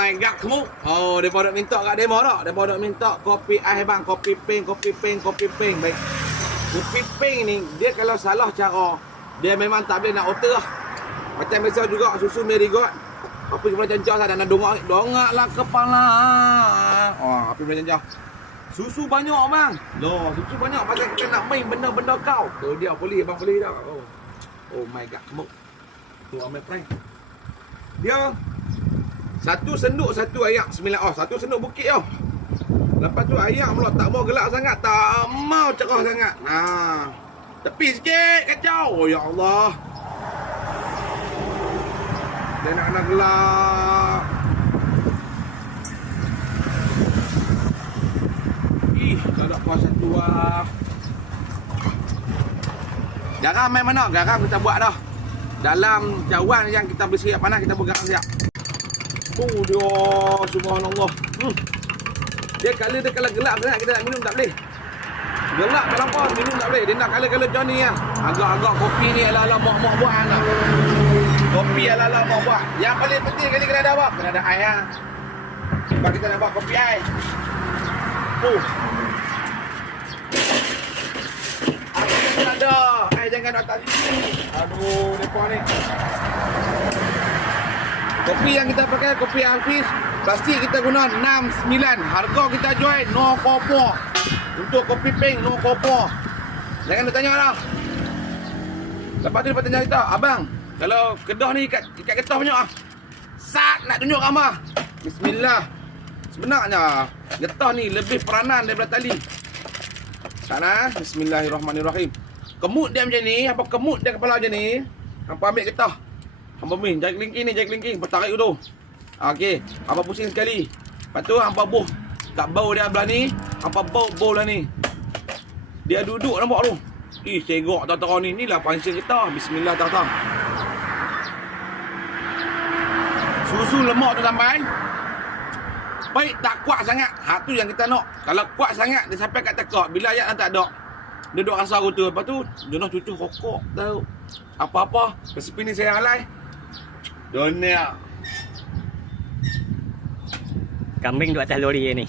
my god, kamu. Oh, depa nak minta kat demo dak. Depa nak minta kopi ais bang, kopi peng. Baik. Kopi peng ni dia kalau salah cara, dia memang tak boleh nak otter lah. Macam biasa juga susu Marigot. Api kepala cancah dah nak dongaklah kepala. Oh, api kepala cancah. Susu banyak bang. Loh, susu banyak pasal kita nak main benda-benda kau. Tu dia boleh dah. Oh my god, kamu. Tu ambil prank. Dia satu senduk satu ayak 9 satu senduk bukit tau. Lepas tu ayak pula tak mau gelak sangat, tak mau cerah sangat. Tepi sikit kacau. Oh ya Allah. Dia nak gelak. Tak ada kuasa tu lah. Garam main mana? Garam kita buat dah. Dalam cawan yang kita bersiap panas, kita bergaram siap. Dia subhanallah. Dia kalau gelap sangat kita nak minum tak boleh. Gelap kalau apa minum tak boleh. Dia nak kalau Johnny lah. Agak-agak kopi ni ala-ala mak-mak buat lah. Kopi ala-ala mak buat. Yang paling penting kali kena ada apa? Kena ada air lah. Sebab kita nak buat kopi air. Air ada. Air jangan nak tak sini. Aduh, depa ni. Kopi yang kita pakai kopi Hafiz. Plastik kita guna 69. Harga kita jual no kopo. Untuk kopi peng no kopo. Jangan nak tanya lah. Lepas tu dia tanya kita, abang, kalau kedah ni ikat getah banyak ah. Sat nak tunjuk gambar. Bismillah. Sebenarnya getah ni lebih peranan daripada tali. Sana, bismillahirrahmanirrahim. Kemut dia macam ni, apa kemut dia kepala macam ni. Hampa ambil getah. Hampa main jari kelingking, tarik tu. Okey, hampa pusing sekali. Lepas tu hampa buh kat bau dia belah ni, hampa bau lah ni. Dia duduk nampak tu. Segok tak ni. Inilah function kita. Bismillah tak. Susu lemak tu sampai. Baik tak kuat sangat. Tu yang kita nak. Kalau kuat sangat dia sampai kat tekak. Bila ayat tak ada. Dia duduk rasa tu. Lepas tu dia nak cucuk rokok tahu. Apa-apa resipi ni saya halai. Dunia. Kambing duk atas lori ni.